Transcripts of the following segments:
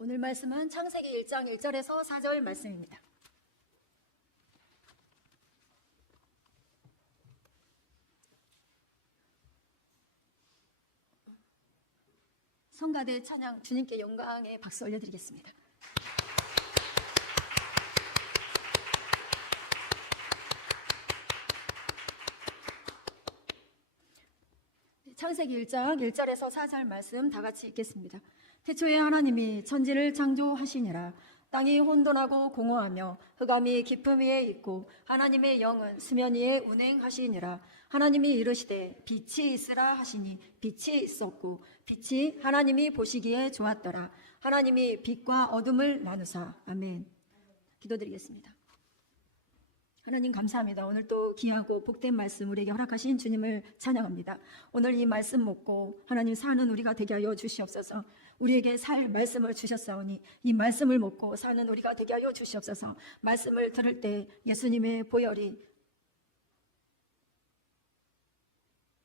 오늘 말씀은 창세기 1장 1절에서 4절 말씀입니다. 성가대 찬양 주님께 영광의 박수 올려드리겠습니다. 창세기 1장 1절에서 4절 말씀 다 같이 읽겠습니다. 태초에 하나님이 천지를 창조하시니라. 땅이 혼돈하고 공허하며 흑암이 깊음 위에 있고 하나님의 영은 수면 위에 운행하시니라. 하나님이 이르시되 빛이 있으라 하시니 빛이 있었고 빛이 하나님이 보시기에 좋았더라. 하나님이 빛과 어둠을 나누사. 아멘. 기도드리겠습니다. 하나님 감사합니다. 오늘 또 귀하고 복된 말씀 우리에게 허락하신 주님을 찬양합니다. 오늘 이 말씀 먹고 하나님 사는 우리가 되게 하여 주시옵소서. 우리에게 살 말씀을 주셨사오니 이 말씀을 먹고 사는 우리가 되게 하여 주시옵소서. 말씀을 들을 때 예수님의 보혈이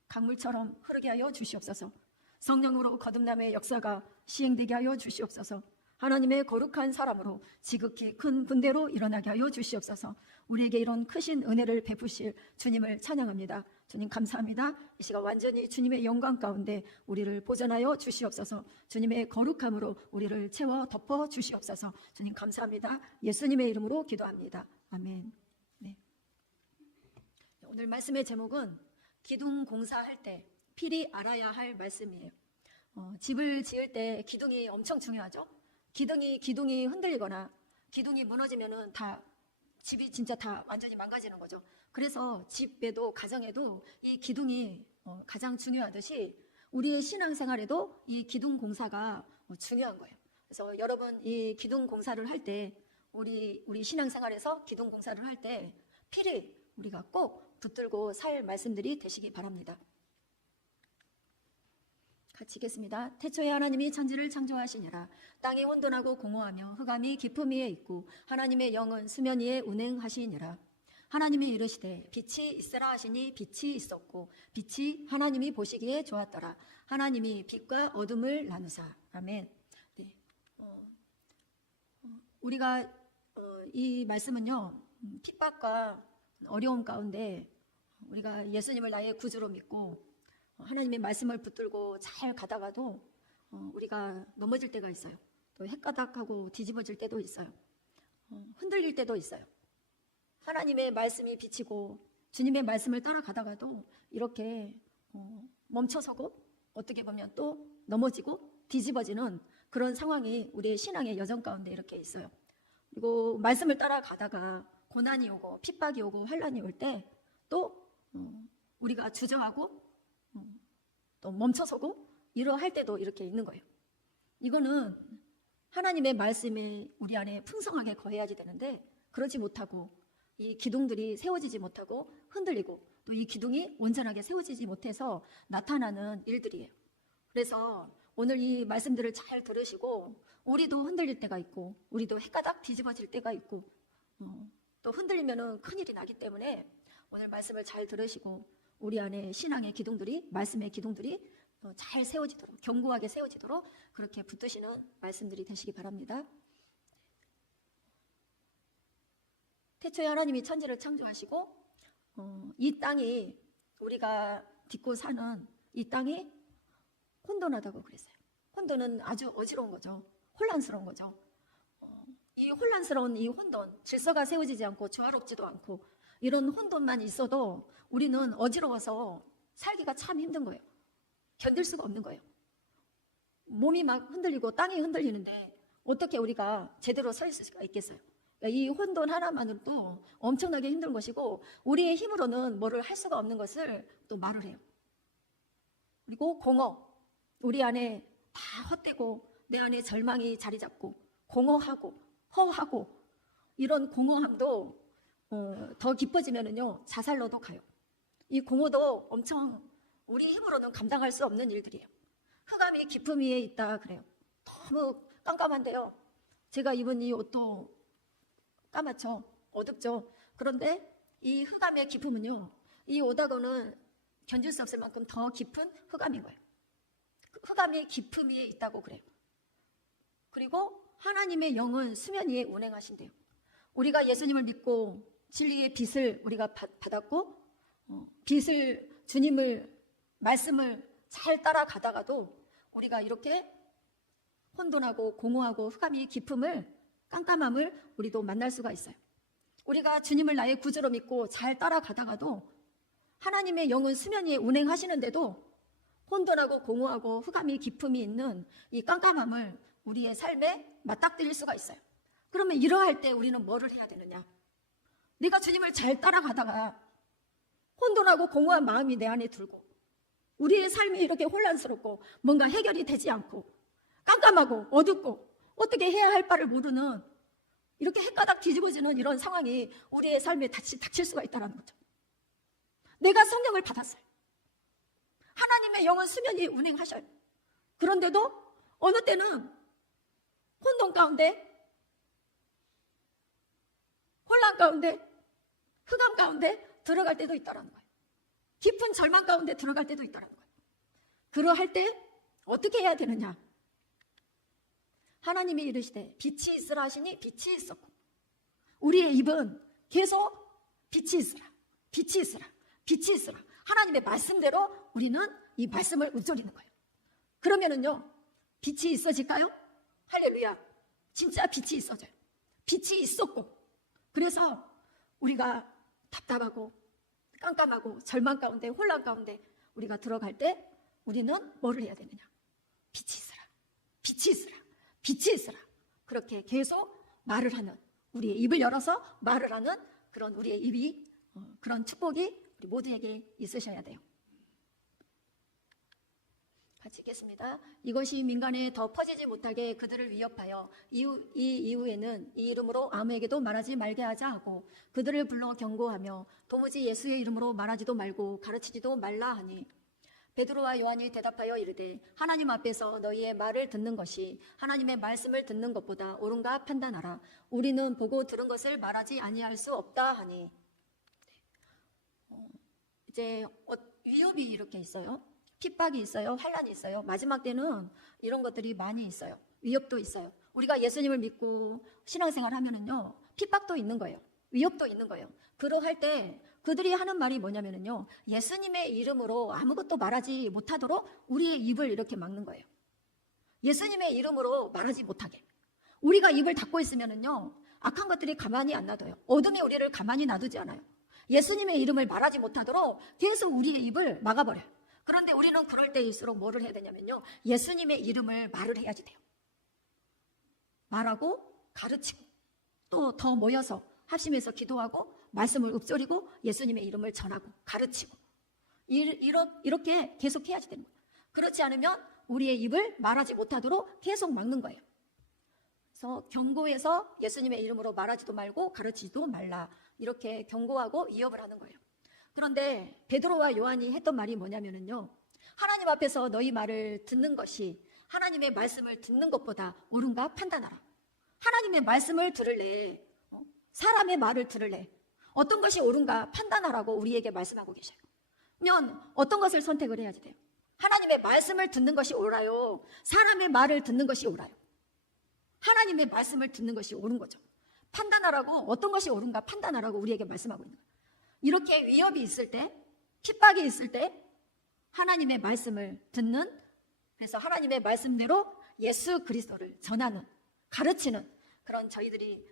강물처럼 흐르게 하여 주시옵소서. 성령으로 거듭남의 역사가 시행되게 하여 주시옵소서. 하나님의 거룩한 사람으로 지극히 큰 분대로 일어나게 하여 주시옵소서. 우리에게 이런 크신 은혜를 베푸실 주님을 찬양합니다. 주님 감사합니다. 이 시간 완전히 주님의 영광 가운데 우리를 보존하여 주시옵소서. 주님의 거룩함으로 우리를 채워 덮어 주시옵소서. 주님 감사합니다. 예수님의 이름으로 기도합니다. 아멘. 네. 오늘 말씀의 제목은 기둥 공사할 때 필히 알아야 할 말씀이에요. 집을 지을 때 기둥이 엄청 중요하죠. 기둥이 흔들리거나 기둥이 무너지면은 집이 진짜 다 완전히 망가지는 거죠. 그래서 집에도 가정에도 이 기둥이 가장 중요하듯이 우리의 신앙생활에도 이 기둥 공사가 중요한 거예요. 그래서 여러분 이 기둥 공사를 할 때 우리 신앙생활에서 기둥 공사를 할 때 필히 우리가 꼭 붙들고 살 말씀들이 되시기 바랍니다. 같이 읽겠습니다. 태초에 하나님이 천지를 창조하시니라. 땅이 혼돈하고 공허하며 흑암이 깊음 위에 있고 하나님의 영은 수면 위에 운행하시니라. 하나님이 이르시되 빛이 있으라 하시니 빛이 있었고 빛이 하나님이 보시기에 좋았더라. 하나님이 빛과 어둠을 나누사. 아멘. 네. 우리가 이 말씀은요, 핍박과 어려움 가운데 우리가 예수님을 나의 구주로 믿고 하나님의 말씀을 붙들고 잘 가다가도 우리가 넘어질 때가 있어요. 또 헷가닥하고 뒤집어질 때도 있어요. 흔들릴 때도 있어요. 하나님의 말씀이 비치고 주님의 말씀을 따라가다가도 이렇게 멈춰서고 어떻게 보면 또 넘어지고 뒤집어지는 그런 상황이 우리의 신앙의 여정 가운데 이렇게 있어요. 그리고 말씀을 따라가다가 고난이 오고 핍박이 오고 환난이 올 때 또 우리가 주저하고 또 멈춰서고 이러할 때도 이렇게 있는 거예요. 이거는 하나님의 말씀이 우리 안에 풍성하게 거해야지 되는데 그러지 못하고 이 기둥들이 세워지지 못하고 흔들리고 또 이 기둥이 온전하게 세워지지 못해서 나타나는 일들이에요. 그래서 오늘 이 말씀들을 잘 들으시고 우리도 흔들릴 때가 있고 우리도 헷가닥 뒤집어질 때가 있고 또 흔들리면 큰일이 나기 때문에 오늘 말씀을 잘 들으시고 우리 안에 신앙의 기둥들이 말씀의 기둥들이 잘 세워지도록 견고하게 세워지도록 그렇게 붙드시는 말씀들이 되시기 바랍니다. 태초에 하나님이 천지를 창조하시고 이 땅이 우리가 딛고 사는 이 땅이 혼돈하다고 그랬어요. 혼돈은 아주 어지러운 거죠. 혼란스러운 거죠. 이 혼란스러운 이 혼돈, 질서가 세워지지 않고 조화롭지도 않고 이런 혼돈만 있어도 우리는 어지러워서 살기가 참 힘든 거예요. 견딜 수가 없는 거예요. 몸이 막 흔들리고 땅이 흔들리는데 어떻게 우리가 제대로 설 수가 있겠어요? 그러니까 이 혼돈 하나만으로도 엄청나게 힘든 것이고 우리의 힘으로는 뭐를 할 수가 없는 것을 또 말을 해요. 그리고 공허, 우리 안에 다 헛되고 내 안에 절망이 자리 잡고 공허하고 허하고 이런 공허함도 더 깊어지면은요 자살로도 가요. 이 공허도 엄청 우리 힘으로는 감당할 수 없는 일들이에요. 흑암이 깊음 위에 있다 그래요. 너무 깜깜한데요. 제가 입은 이 옷도 까맣죠. 어둡죠. 그런데 이 흑암의 깊음은요 이 옷하고는 견딜 수 없을 만큼 더 깊은 흑암인 거예요. 흑암이 깊음 위에 있다고 그래요. 그리고 하나님의 영은 수면 위에 운행하신대요. 우리가 예수님을 믿고 진리의 빛을 우리가 받았고 빛을 주님을 말씀을 잘 따라가다가도 우리가 이렇게 혼돈하고 공허하고 흑암이 깊음을 깜깜함을 우리도 만날 수가 있어요. 우리가 주님을 나의 구주로 믿고 잘 따라가다가도 하나님의 영은 수면 위에 운행하시는데도 혼돈하고 공허하고 흑암이 깊음이 있는 이 깜깜함을 우리의 삶에 맞닥뜨릴 수가 있어요. 그러면 이러할 때 우리는 뭐를 해야 되느냐? 네가 주님을 잘 따라가다가 혼돈하고 공허한 마음이 내 안에 들고 우리의 삶이 이렇게 혼란스럽고 뭔가 해결이 되지 않고 깜깜하고 어둡고 어떻게 해야 할 바를 모르는 이렇게 헷가닥 뒤집어지는 이런 상황이 우리의 삶에 닥칠 수가 있다는 거죠. 내가 성령을 받았어요. 하나님의 영은 수면 위에 운행하셔요. 그런데도 어느 때는 혼돈 가운데, 혼란 가운데, 흑암 가운데 들어갈 때도 있다는 거예요. 깊은 절망 가운데 들어갈 때도 있다는 거예요. 그러할 때 어떻게 해야 되느냐? 하나님이 이르시되 빛이 있으라 하시니 빛이 있었고 우리의 입은 계속 빛이 있으라, 빛이 있으라, 빛이 있으라. 하나님의 말씀대로 우리는 이 말씀을 읊조리는 거예요. 그러면은요, 빛이 있어질까요? 할렐루야. 진짜 빛이 있어져요. 빛이 있었고 그래서 우리가 답답하고 깜깜하고 절망 가운데 혼란 가운데 우리가 들어갈 때 우리는 뭐를 해야 되느냐? 빛이 있으라, 빛이 있으라, 빛이 있으라. 그렇게 계속 말을 하는, 우리의 입을 열어서 말을 하는 그런 우리의 입이 그런 축복이 우리 모두에게 있으셔야 돼요. 같이 읽겠습니다. 이것이 민간에 더 퍼지지 못하게 그들을 위협하여 이 이후에는 이 이름으로 아무에게도 말하지 말게 하자 하고 그들을 불러 경고하며 도무지 예수의 이름으로 말하지도 말고 가르치지도 말라 하니 베드로와 요한이 대답하여 이르되 하나님 앞에서 너희의 말을 듣는 것이 하나님의 말씀을 듣는 것보다 옳은가 판단하라. 우리는 보고 들은 것을 말하지 아니할 수 없다 하니 이제 위협이 이렇게 있어요. 핍박이 있어요. 환란이 있어요. 마지막 때는 이런 것들이 많이 있어요. 위협도 있어요. 우리가 예수님을 믿고 신앙생활 하면은요, 핍박도 있는 거예요. 위협도 있는 거예요. 그러할 때 그들이 하는 말이 뭐냐면은요, 예수님의 이름으로 아무것도 말하지 못하도록 우리의 입을 이렇게 막는 거예요. 예수님의 이름으로 말하지 못하게. 우리가 입을 닫고 있으면은요, 악한 것들이 가만히 안 놔둬요. 어둠이 우리를 가만히 놔두지 않아요. 예수님의 이름을 말하지 못하도록 계속 우리의 입을 막아버려요. 그런데 우리는 그럴 때일수록 뭐를 해야 되냐면요, 예수님의 이름을 말을 해야지 돼요. 말하고 가르치고 또 더 모여서 합심해서 기도하고 말씀을 읊조리고 예수님의 이름을 전하고 가르치고 이렇게 계속 해야지 되는 거예요. 그렇지 않으면 우리의 입을 말하지 못하도록 계속 막는 거예요. 그래서 경고해서 예수님의 이름으로 말하지도 말고 가르치지도 말라, 이렇게 경고하고 위협을 하는 거예요. 그런데 베드로와 요한이 했던 말이 뭐냐면은요, 하나님 앞에서 너희 말을 듣는 것이 하나님의 말씀을 듣는 것보다 옳은가 판단하라. 하나님의 말씀을 들을래, 사람의 말을 들을래, 어떤 것이 옳은가 판단하라고 우리에게 말씀하고 계셔요. 그러면 어떤 것을 선택을 해야지 돼요? 하나님의 말씀을 듣는 것이 옳아요, 사람의 말을 듣는 것이 옳아요? 하나님의 말씀을 듣는 것이 옳은 거죠. 판단하라고, 어떤 것이 옳은가 판단하라고 우리에게 말씀하고 있는 거예요. 이렇게 위협이 있을 때, 핍박이 있을 때 하나님의 말씀을 듣는, 그래서 하나님의 말씀대로 예수 그리스도를 전하는, 가르치는 그런 저희들이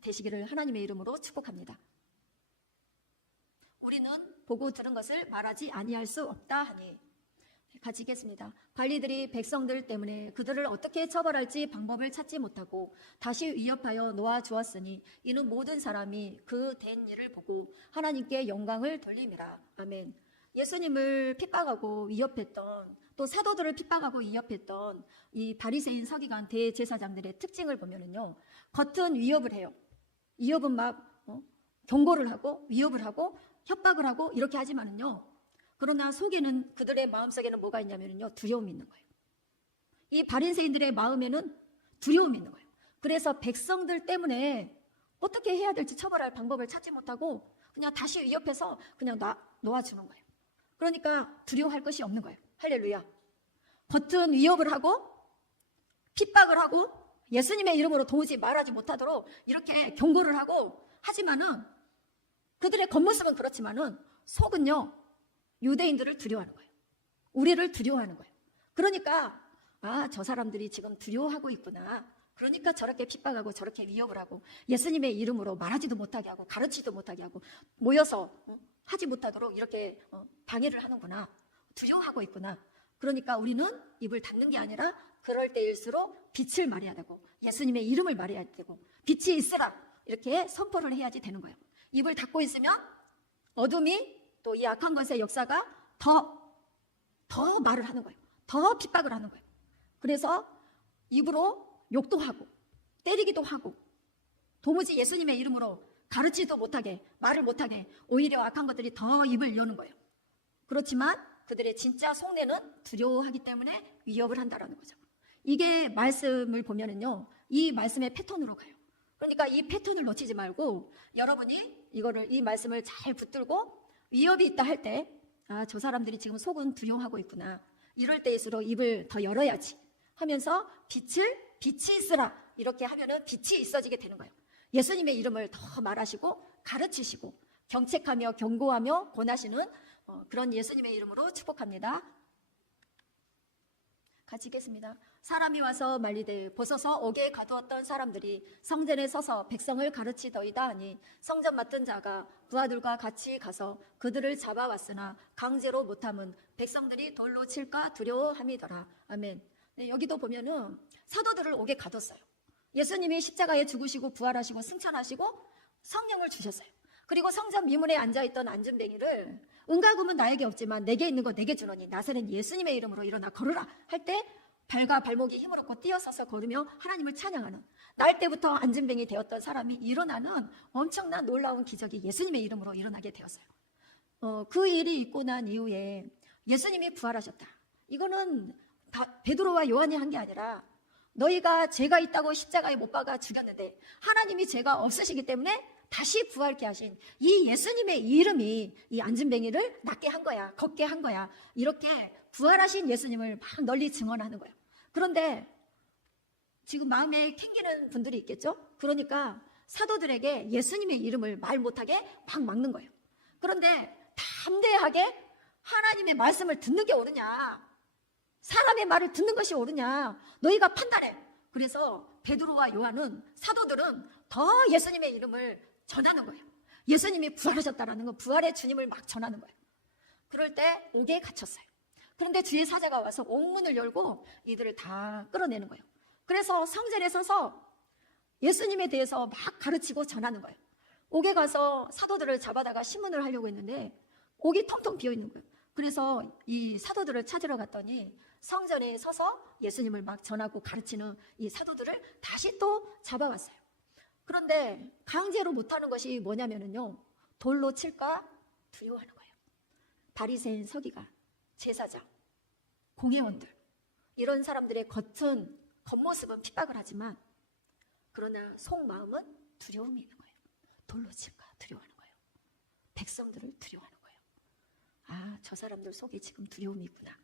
되시기를 하나님의 이름으로 축복합니다. 우리는 보고 들은 것을 말하지 아니할 수 없다 하니, 같이 읽겠습니다. 관리들이 백성들 때문에 그들을 어떻게 처벌할지 방법을 찾지 못하고 다시 위협하여 놓아 주었으니 이는 모든 사람이 그 된 일을 보고 하나님께 영광을 돌림이라. 아멘. 예수님을 핍박하고 위협했던, 또 사도들을 핍박하고 위협했던 이 바리새인 서기관 대제사장들의 특징을 보면은요, 겉은 위협을 해요. 위협은 막 경고를 하고 위협을 하고 협박을 하고 이렇게 하지만은요, 그러나 속에는, 그들의 마음속에는 뭐가 있냐면요, 두려움이 있는 거예요. 이 바리새인들의 마음에는 두려움이 있는 거예요. 그래서 백성들 때문에 어떻게 해야 될지 처벌할 방법을 찾지 못하고 그냥 다시 위협해서 그냥 놓아주는 거예요. 그러니까 두려워할 것이 없는 거예요. 할렐루야. 겉은 위협을 하고 핍박을 하고 예수님의 이름으로 도무지 말하지 못하도록 이렇게 경고를 하고, 하지만은 그들의 겉모습은 그렇지만은 속은요, 유대인들을 두려워하는 거예요. 우리를 두려워하는 거예요. 그러니까 저 사람들이 지금 두려워하고 있구나. 그러니까 저렇게 핍박하고 저렇게 위협을 하고 예수님의 이름으로 말하지도 못하게 하고 가르치지도 못하게 하고 모여서 하지 못하도록 이렇게 방해를 하는구나. 두려워하고 있구나. 그러니까 우리는 입을 닫는 게 아니라 그럴 때일수록 빛을 말해야 되고 예수님의 이름을 말해야 되고 빛이 있으라 이렇게 선포를 해야지 되는 거예요. 입을 닫고 있으면 어둠이 또 이 악한 것의 역사가 더 말을 하는 거예요. 더 핍박을 하는 거예요. 그래서 입으로 욕도 하고 때리기도 하고 도무지 예수님의 이름으로 가르치지도 못하게 말을 못하게 오히려 악한 것들이 더 입을 여는 거예요. 그렇지만 그들의 진짜 속내는 두려워하기 때문에 위협을 한다라는 거죠. 이게 말씀을 보면은요, 이 말씀의 패턴으로 가요. 그러니까 이 패턴을 놓치지 말고 여러분이 이 말씀을 잘 붙들고 위협이 있다 할 때 저 사람들이 지금 속은 두려워하고 있구나. 이럴 때일수록 입을 더 열어야지 하면서 빛이 있으라 이렇게 하면은 빛이 있어지게 되는 거예요. 예수님의 이름을 더 말하시고 가르치시고 경책하며 경고하며 권하시는 그런 예수님의 이름으로 축복합니다. 같이 읽겠습니다. 사람이 와서 말리되 벗어서 옥에 가두었던 사람들이 성전에 서서 백성을 가르치더이다 하니 성전 맡은 자가 부하들과 같이 가서 그들을 잡아왔으나 강제로 못함은 백성들이 돌로 칠까 두려워함이더라. 아멘. 네, 여기도 보면은 사도들을 옥에 가뒀어요. 예수님이 십자가에 죽으시고 부활하시고 승천하시고 성령을 주셨어요. 그리고 성전 미문에 앉아있던 안진뱅이를 은과금은 나에게 없지만 내게 있는 거 내게 주노니 나사렛 예수님의 이름으로 일어나 걸으라 할 때 발과 발목이 힘을 얻고 뛰어서서 걸으며 하나님을 찬양하는 날 때부터 안진뱅이 되었던 사람이 일어나는 엄청난 놀라운 기적이 예수님의 이름으로 일어나게 되었어요. 그 일이 있고 난 이후에 예수님이 부활하셨다. 이거는 다 베드로와 요한이 한 게 아니라 너희가 죄가 있다고 십자가에 못 박아 죽였는데 하나님이 죄가 없으시기 때문에 다시 부활케 하신 이 예수님의 이름이 이 안진뱅이를 낫게 한 거야. 걷게 한 거야. 이렇게 부활하신 예수님을 막 널리 증언하는 거예요. 그런데 지금 마음에 캥기는 분들이 있겠죠? 그러니까 사도들에게 예수님의 이름을 말 못하게 막 막는 거예요. 그런데 담대하게 하나님의 말씀을 듣는 게 옳으냐? 사람의 말을 듣는 것이 옳으냐? 너희가 판단해. 그래서 베드로와 요한은 사도들은 더 예수님의 이름을 전하는 거예요. 예수님이 부활하셨다라는 거, 부활의 주님을 막 전하는 거예요. 그럴 때 옥에 갇혔어요. 그런데 주의 사자가 와서 옥문을 열고 이들을 다 끌어내는 거예요. 그래서 성전에 서서 예수님에 대해서 막 가르치고 전하는 거예요. 옥에 가서 사도들을 잡아다가 신문을 하려고 했는데 옥이 텅텅 비어 있는 거예요. 그래서 이 사도들을 찾으러 갔더니 성전에 서서 예수님을 막 전하고 가르치는 이 사도들을 다시 또 잡아왔어요. 그런데 강제로 못하는 것이 뭐냐면요, 돌로 칠까 두려워하는 거예요. 바리새인, 서기관, 제사장, 공회원들 이런 사람들의 겉모습은 핍박을 하지만 그러나 속마음은 두려움이 있는 거예요. 돌로 칠까 두려워하는 거예요. 백성들을 두려워하는 거예요. 저 사람들 속에 지금 두려움이 있구나.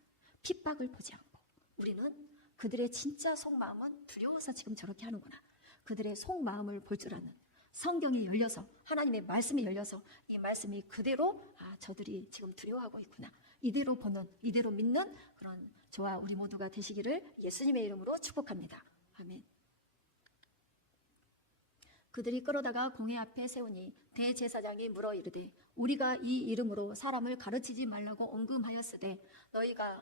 핍박을 보지 않고 우리는 그들의 진짜 속마음은 두려워서 지금 저렇게 하는구나. 그들의 속마음을 볼 줄 아는 성경이 열려서 하나님의 말씀이 열려서 이 말씀이 그대로 저들이 지금 두려워하고 있구나. 이대로 보는, 이대로 믿는 그런 저와 우리 모두가 되시기를 예수님의 이름으로 축복합니다. 아멘. 그들이 끌어다가 공회 앞에 세우니 대제사장이 물어 이르되 우리가 이 이름으로 사람을 가르치지 말라고 언금하였으되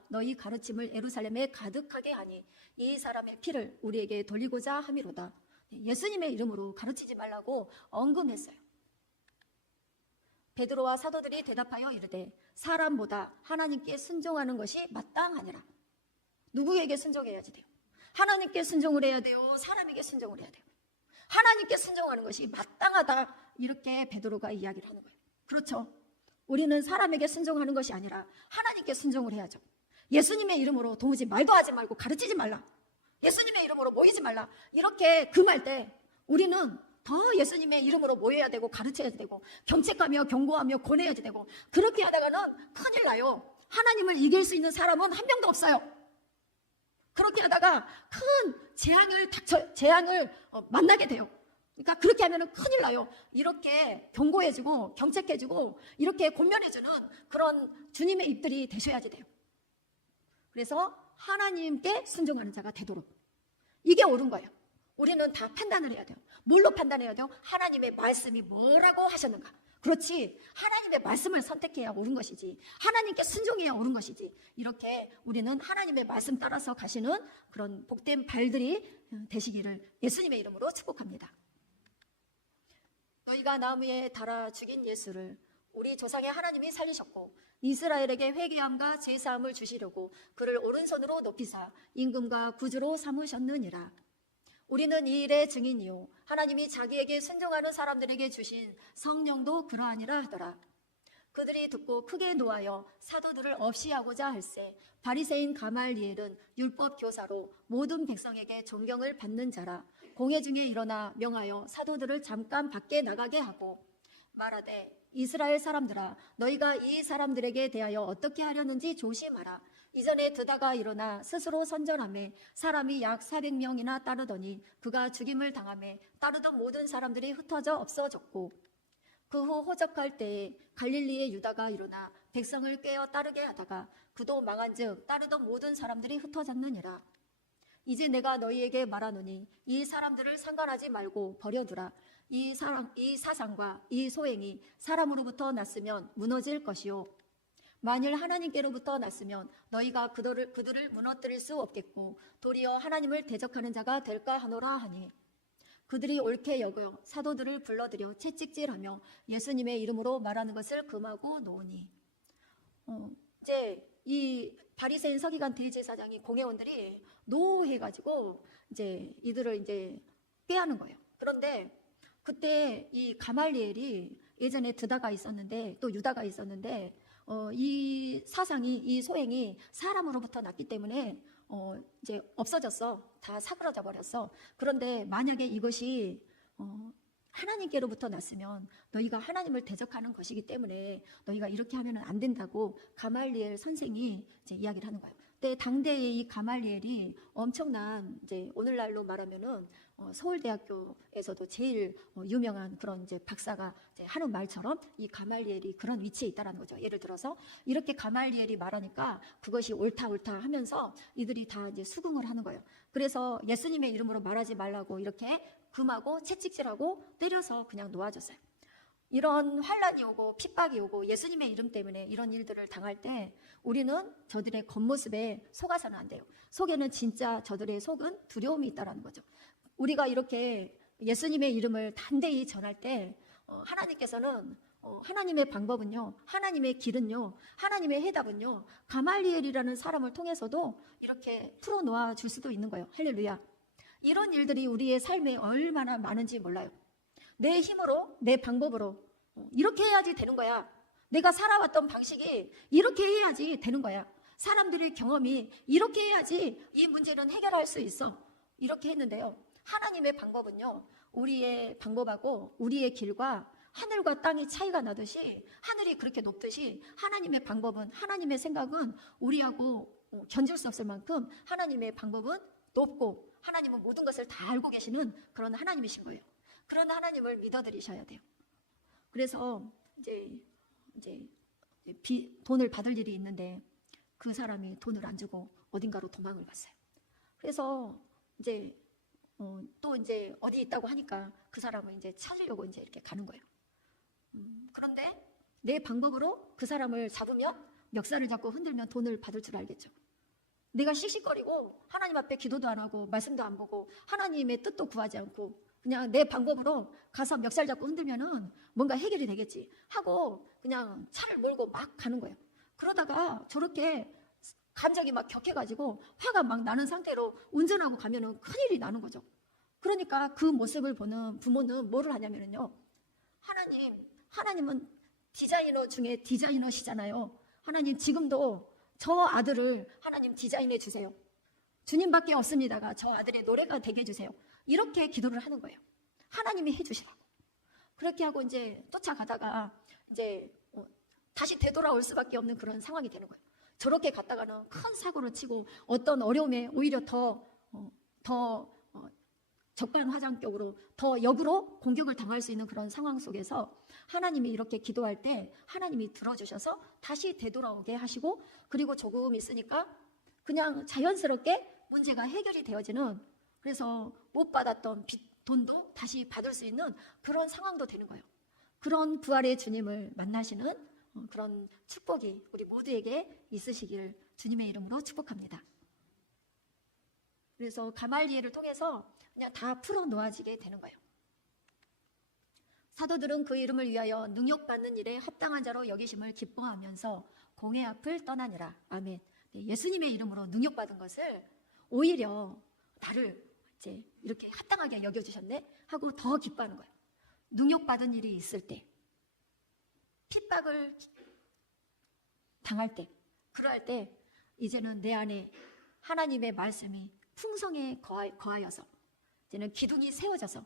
너희 가르침을 예루살렘에 가득하게 하니 이 사람의 피를 우리에게 돌리고자 함이로다. 예수님의 이름으로 가르치지 말라고 언금했어요. 베드로와 사도들이 대답하여 이르되 사람보다 하나님께 순종하는 것이 마땅하니라. 누구에게 순종해야지 돼요? 하나님께 순종을 해야 돼요? 사람에게 순종을 해야 돼요? 하나님께 순종하는 것이 마땅하다. 이렇게 베드로가 이야기를 하는 거예요. 그렇죠. 우리는 사람에게 순종하는 것이 아니라 하나님께 순종을 해야죠. 예수님의 이름으로 도무지 말도 하지 말고 가르치지 말라. 예수님의 이름으로 모이지 말라. 이렇게 금할 때 우리는 더 예수님의 이름으로 모여야 되고 가르쳐야 되고 경책하며 경고하며 권해야 되고 그렇게 하다가는 큰일 나요. 하나님을 이길 수 있는 사람은 한 명도 없어요. 그렇게 하다가 큰 재앙을 만나게 돼요. 그러니까 그렇게 하면 큰일 나요. 이렇게 경고해주고 경책해주고 이렇게 권면해주는 그런 주님의 입들이 되셔야지 돼요. 그래서 하나님께 순종하는 자가 되도록, 이게 옳은 거예요. 우리는 다 판단을 해야 돼요. 뭘로 판단해야 돼요? 하나님의 말씀이 뭐라고 하셨는가. 그렇지, 하나님의 말씀을 선택해야 옳은 것이지, 하나님께 순종해야 옳은 것이지, 이렇게 우리는 하나님의 말씀 따라서 가시는 그런 복된 발들이 되시기를 예수님의 이름으로 축복합니다. 너희가 나무에 달아 죽인 예수를 우리 조상의 하나님이 살리셨고 이스라엘에게 회개함과 제사함을 주시려고 그를 오른손으로 높이사 임금과 구주로 삼으셨느니라. 우리는 이 일의 증인이요 하나님이 자기에게 순종하는 사람들에게 주신 성령도 그러하니라 하더라. 그들이 듣고 크게 노하여 사도들을 없이하고자 할세 바리새인 가말리엘은 율법 교사로 모든 백성에게 존경을 받는 자라. 공회 중에 일어나 명하여 사도들을 잠깐 밖에 나가게 하고 말하되 이스라엘 사람들아 너희가 이 사람들에게 대하여 어떻게 하려는지 조심하라. 이전에 드다가 일어나 스스로 선전하며 사람이 약 400명이나 따르더니 그가 죽임을 당하며 따르던 모든 사람들이 흩어져 없어졌고 그 후 호적할 때에 갈릴리의 유다가 일어나 백성을 꿰어 따르게 하다가 그도 망한즉 따르던 모든 사람들이 흩어졌느니라. 이제 내가 너희에게 말하노니 이 사람들을 상관하지 말고 버려두라. 이 사상과 이 소행이 사람으로부터 났으면 무너질 것이요 만일 하나님께로부터 났으면 너희가 그들을 무너뜨릴 수 없겠고 도리어 하나님을 대적하는 자가 될까 하노라 하니 그들이 옳게 여겨 사도들을 불러들여 채찍질하며 예수님의 이름으로 말하는 것을 금하고 놓으니 이제 이 바리새인 서기관 대제사장이 공회원들이 노해가지고 이제 이들을 이제 꾀하는 거예요. 그런데 그때 이 가말리엘이 예전에 드다가 있었는데 또 유다가 있었는데 이 사상이 이 소행이 사람으로부터 났기 때문에 이제 없어졌어. 다 사그러져 버렸어. 그런데 만약에 이것이 하나님께로부터 났으면 너희가 하나님을 대적하는 것이기 때문에 너희가 이렇게 하면 안 된다고 가말리엘 선생이 이제 이야기를 하는 거예요. 근데 당대의 이 가말리엘이 엄청난 이제 오늘날로 말하면은 서울대학교에서도 제일 유명한 그런 이제 박사가 이제 하는 말처럼 이 가말리엘이 그런 위치에 있다라는 거죠. 예를 들어서 이렇게 가말리엘이 말하니까 그것이 옳다 하면서 이들이 다 이제 수긍을 하는 거예요. 그래서 예수님의 이름으로 말하지 말라고 이렇게 금하고 채찍질하고 때려서 그냥 놓아줬어요. 이런 환란이 오고 핍박이 오고 예수님의 이름 때문에 이런 일들을 당할 때 우리는 저들의 겉모습에 속아서는 안 돼요. 속에는 진짜 저들의 속은 두려움이 있다라는 거죠. 우리가 이렇게 예수님의 이름을 단대히 전할 때 하나님께서는 하나님의 방법은요, 하나님의 길은요, 하나님의 해답은요, 가말리엘이라는 사람을 통해서도 이렇게 풀어놓아 줄 수도 있는 거예요. 할렐루야. 이런 일들이 우리의 삶에 얼마나 많은지 몰라요. 내 힘으로, 내 방법으로 이렇게 해야지 되는 거야. 내가 살아왔던 방식이 이렇게 해야지 되는 거야. 사람들의 경험이 이렇게 해야지 이 문제는 해결할 수 있어. 이렇게 했는데요. 하나님의 방법은요, 우리의 방법하고 우리의 길과 하늘과 땅이 차이가 나듯이 하늘이 그렇게 높듯이 하나님의 방법은, 하나님의 생각은 우리하고 견줄 수 없을 만큼 하나님의 방법은 높고 하나님은 모든 것을 다 알고 계시는 그런 하나님이신 거예요. 그런 하나님을 믿어드리셔야 돼요. 그래서 이제 돈을 받을 일이 있는데 그 사람이 돈을 안 주고 어딘가로 도망을 갔어요. 그래서 이제 또 이제 어디 있다고 하니까 그 사람을 이제 찾으려고 이제 이렇게 가는 거예요. 그런데 내 방법으로 그 사람을 잡으면 멱살을 잡고 흔들면 돈을 받을 줄 알겠죠. 내가 씩씩거리고 하나님 앞에 기도도 안 하고 말씀도 안 보고 하나님의 뜻도 구하지 않고 그냥 내 방법으로 가서 멱살 잡고 흔들면은 뭔가 해결이 되겠지 하고 그냥 차를 몰고 막 가는 거예요. 그러다가 저렇게 감정이 막 격해가지고 화가 막 나는 상태로 운전하고 가면은 큰일이 나는 거죠. 그러니까 그 모습을 보는 부모는 뭐를 하냐면요, 하나님은 디자이너 중에 디자이너시잖아요. 하나님 지금도 저 아들을 하나님 디자인해 주세요. 주님밖에 없습니다가 저 아들의 노래가 되게 해주세요. 이렇게 기도를 하는 거예요. 하나님이 해주시라고. 그렇게 하고 이제 쫓아가다가 이제 다시 되돌아올 수밖에 없는 그런 상황이 되는 거예요. 저렇게 갔다가는 큰 사고를 치고 어떤 어려움에 오히려 더 적반하장격으로 더 역으로 공격을 당할 수 있는 그런 상황 속에서 하나님이 이렇게 기도할 때 하나님이 들어주셔서 다시 되돌아오게 하시고, 그리고 조금 있으니까 그냥 자연스럽게 문제가 해결이 되어지는, 그래서 못 받았던 돈도 다시 받을 수 있는 그런 상황도 되는 거예요. 그런 부활의 주님을 만나시는 그런 축복이 우리 모두에게 있으시길 주님의 이름으로 축복합니다. 그래서 가말리엘을 통해서 그냥 다 풀어 놓아지게 되는 거예요. 사도들은 그 이름을 위하여 능욕받는 일에 합당한 자로 여기심을 기뻐하면서 공회 앞을 떠나니라. 아멘. 네, 예수님의 이름으로 능욕받은 것을 오히려 나를 이제 이렇게 합당하게 여겨주셨네 하고 더 기뻐하는 거예요. 능욕받은 일이 있을 때, 핍박을 당할 때, 그럴 때 이제는 내 안에 하나님의 말씀이 풍성에 거하여서 이제는 기둥이 세워져서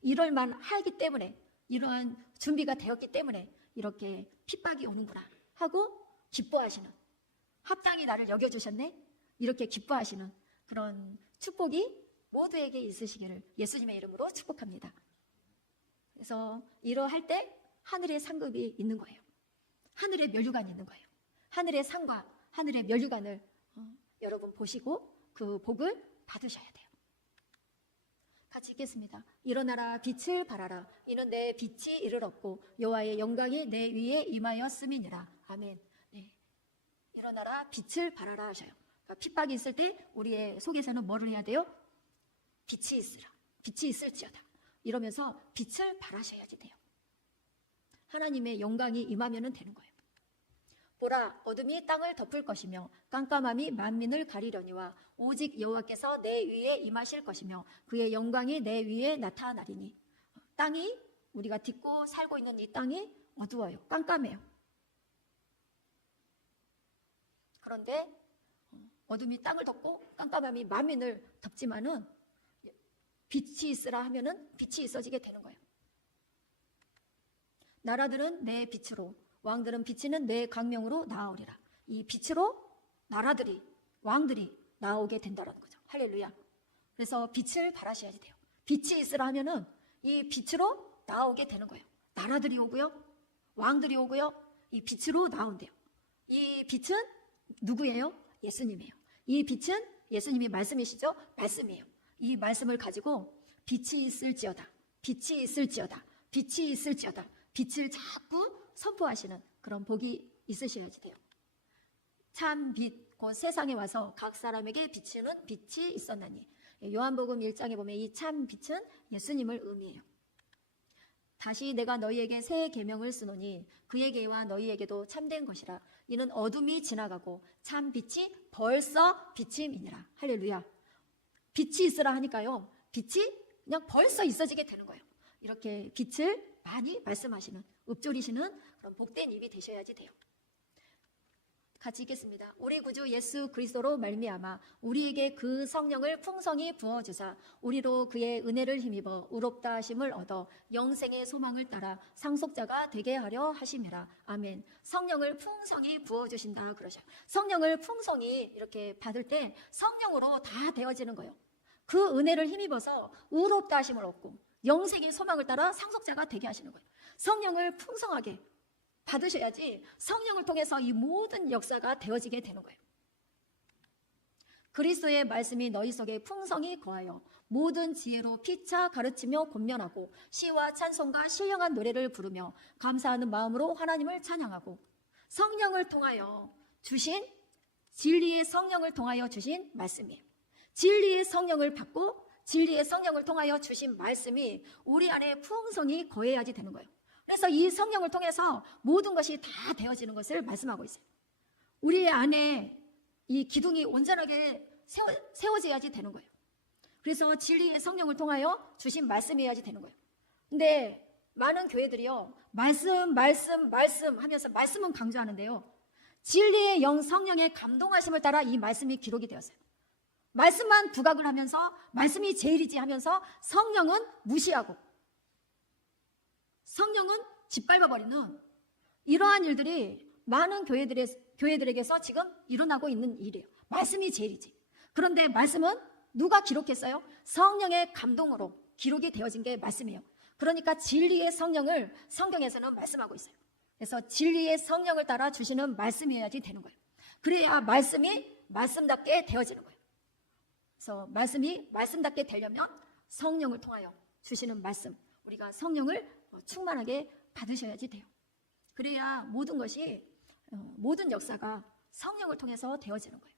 이럴만 하기 때문에, 이러한 준비가 되었기 때문에 이렇게 핍박이 오는구나 하고 기뻐하시는, 합당히 나를 여겨주셨네 이렇게 기뻐하시는 그런 축복이 모두에게 있으시기를 예수님의 이름으로 축복합니다. 그래서 이러할 때 하늘의 상급이 있는 거예요. 하늘의 면류관이 있는 거예요. 하늘의 상과 하늘의 면류관을 여러분 보시고 그 복을 받으셔야 돼요. 같이 읽겠습니다. 일어나라 빛을 발하라. 이는 내 빛이 이를 얻고 여호와의 영광이 내 위에 임하였음이니라. 아멘. 네. 일어나라 빛을 발하라 하셔요. 그러니까 핍박이 있을 때 우리의 속에서는 뭐를 해야 돼요? 빛이 있으라. 빛이 있을지어다. 이러면서 빛을 발하셔야지 돼요. 하나님의 영광이 임하면 되는 거예요. 보라, 어둠이 땅을 덮을 것이며 깜깜함이 만민을 가리려니와 오직 여호와께서 내 위에 임하실 것이며 그의 영광이 내 위에 나타나리니. 땅이, 우리가 딛고 살고 있는 이 땅이 어두워요. 깜깜해요. 그런데 어둠이 땅을 덮고 깜깜함이 만민을 덮지만은 빛이 있으라 하면은 빛이 있어지게 되는 거예요. 나라들은 내 빛으로, 왕들은 비치는 내 광명으로 나아오리라. 이 빛으로 나라들이, 왕들이 나오게 된다는 거죠. 할렐루야. 그래서 빛을 발하셔야 돼요. 빛이 있으라 하면은 이 빛으로 나오게 되는 거예요. 나라들이 오고요, 왕들이 오고요, 이 빛으로 나온대요. 이 빛은 누구예요? 예수님이에요. 이 빛은 예수님이 말씀이시죠? 말씀이에요. 이 말씀을 가지고 빛이 있을지어다, 빛이 있을지어다, 빛이 있을지어다, 빛을 자꾸 선포하시는 그런 복이 있으셔야지 돼요. 참 빛, 곧 세상에 와서 각 사람에게 비치는 빛이 있었나니. 요한복음 1장에 보면 이 참 빛은 예수님을 의미해요. 다시 내가 너희에게 새 계명을 쓰노니 그에게와 너희에게도 참된 것이라. 이는 어둠이 지나가고 참 빛이 벌써 비침이니라. 할렐루야. 빛이 있으라 하니까요, 빛이 그냥 벌써 있어지게 되는 거예요. 이렇게 빛을 많이 말씀하시는, 읊조리시는 그런 복된 입이 되셔야지 돼요. 같이 읽겠습니다. 우리 구주 예수 그리스도로 말미암아 우리에게 그 성령을 풍성히 부어주사 우리로 그의 은혜를 힘입어 의롭다 하심을 얻어 영생의 소망을 따라 상속자가 되게 하려 하심이라. 아멘. 성령을 풍성히 부어주신다 그러셔요. 성령을 풍성히 이렇게 받을 때 성령으로 다 되어지는 거예요. 그 은혜를 힘입어서 의롭다 하심을 얻고 영생의 소망을 따라 상속자가 되게 하시는 거예요. 성령을 풍성하게 받으셔야지 성령을 통해서 이 모든 역사가 되어지게 되는 거예요. 그리스도의 말씀이 너희 속에 풍성히 거하여 모든 지혜로 피차 가르치며 권면하고 시와 찬송과 신령한 노래를 부르며 감사하는 마음으로 하나님을 찬양하고. 성령을 통하여 주신, 진리의 성령을 통하여 주신 말씀이에요. 진리의 성령을 받고 진리의 성령을 통하여 주신 말씀이 우리 안에 풍성히 거해야지 되는 거예요. 그래서 이 성령을 통해서 모든 것이 다 되어지는 것을 말씀하고 있어요. 우리 안에 이 기둥이 온전하게 세워져야지 되는 거예요. 그래서 진리의 성령을 통하여 주신 말씀이어야지 되는 거예요. 근데 많은 교회들이요, 말씀 하면서 말씀은 강조하는데요, 진리의 영 성령의 감동하심을 따라 이 말씀이 기록이 되었어요. 말씀만 부각을 하면서 말씀이 제일이지 하면서 성령은 무시하고 성령은 짓밟아버리는 이러한 일들이 많은 교회들에게서 지금 일어나고 있는 일이에요. 말씀이 제일이지. 그런데 말씀은 누가 기록했어요? 성령의 감동으로 기록이 되어진 게 말씀이에요. 그러니까 진리의 성령을 성경에서는 말씀하고 있어요. 그래서 진리의 성령을 따라 주시는 말씀이어야지 되는 거예요. 그래야 말씀이 말씀답게 되어지는 거예요. 그래서 말씀이 말씀답게 되려면 성령을 통하여 주시는 말씀, 우리가 성령을 충만하게 받으셔야지 돼요. 그래야 모든 것이, 모든 역사가 성령을 통해서 되어지는 거예요.